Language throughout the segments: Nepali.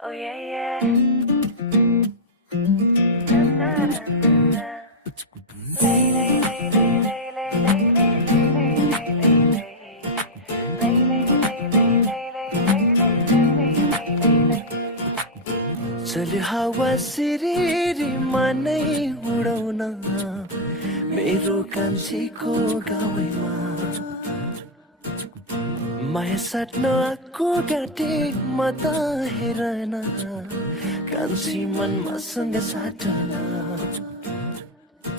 Oh yeah, yeah. Na, na, na, na. Lay, lay, lay, lay, lay, lay, lay, lay, lay, lay, lay, lay. Lay, lay, lay, lay, lay, lay, lay, lay, lay, lay, lay. चल्यो हावा सिरिरीमा नै उडाउन मेरो कान्छीको गाउँमा माया साट्न आएको गाँटे म त हेरन कान्छी मनमा सँग साटन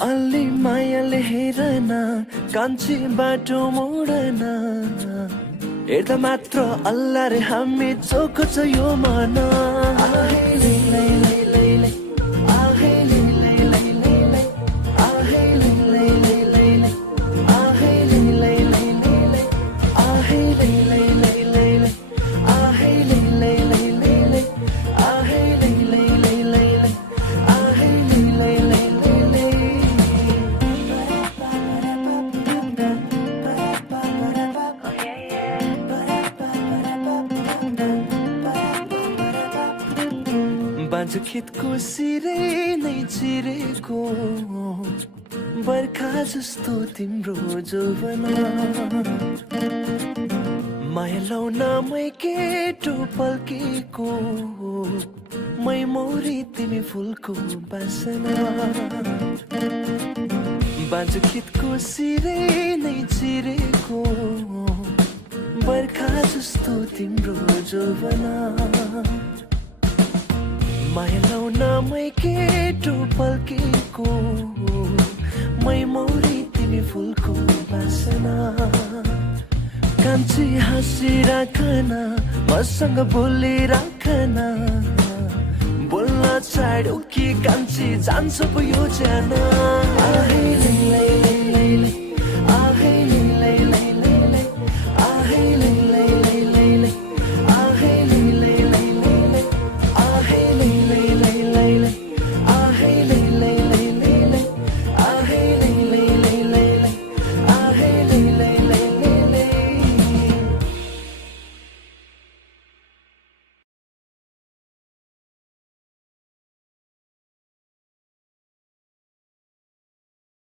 अलि मायाले हेरन कान्छी बाटो मोडन हेर्दा मात्र अल्लाह रे हामी चोखो छ यो मन बाँझो खेतको सिरै नै चिरेको बर्खा जस्तो तिम्रो जोवना माया लाउन मै केटो पल्केको मै मौरी तिमी फुलको बासना बाँझो खेतको सिरै नै चिरेको बर्खा जस्तो तिम्रो जोवना माया लाउन मै केटो पल्केको मै मौरी तिमी फुलको बासना कान्छी हाँसिराखन मसँग बोलिराखन बोल्न छाड्यो कि कान्छी जान्छ पो यो जान